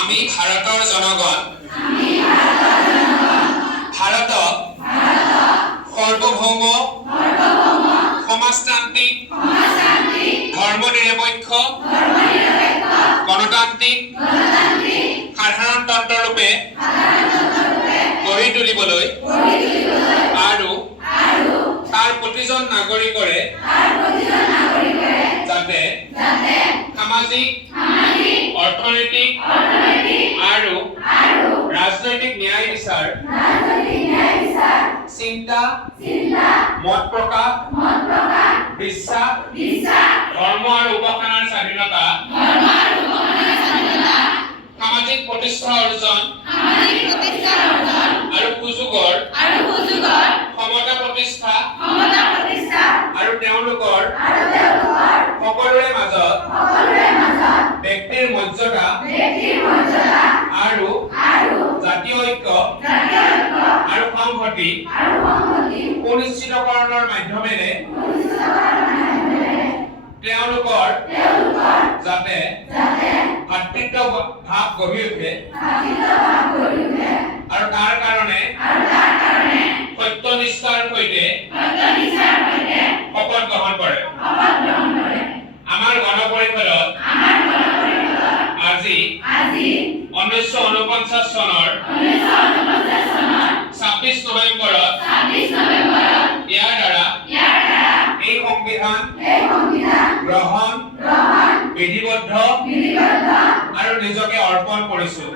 আমি ভাৰতৰ জনগণ ভাৰতক সৰ্বভৌম সমাজতান্ত্ৰিক ধৰ্মনিৰপেক্ষ গণতান্ত্ৰিক সাধাৰণতন্ত্ৰৰূপে গঢ়ি তুলিবলৈ আৰু তাৰ প্ৰতিজন নাগৰিকৰে যাতে সামাজিক অৰ্থনৈতিক আৰু ৰাজনৈতিক ন্যায় বিচাৰ চিন্তা মত প্ৰকাশ বিশ্বাস ধৰ্ম আৰু উপাসনাৰ স্বাধীনতা সামাজিক প্ৰতিষ্ঠা অৰ্জন আৰু সুযোগৰ সমতা প্ৰতিষ্ঠা আৰু তেওঁলোকৰ সকলোৰে মাজত ব্যক্তিৰ মৰ্যাদা আৰু জাতীয় ঐক্য আৰু সংহতি সুনিশ্চিতকৰণৰ মাধ্যমেৰে তেওঁলোকৰ যাতে ভাতৃত্ব ভাৱ গঢ়ি উঠে আৰু তাৰ কাৰণে সত্যনিষ্ঠাৰ সৈতে শপত গ্ৰহণ কৰে। আমাৰ গণ পৰিষদত আজি 1949 চনৰ 26 নৱেম্বৰত ইয়াৰ দ্বাৰা এই সংবিধান গ্ৰহণ বিধিবদ্ধ আৰু নিজকে অৰ্পণ কৰিছো।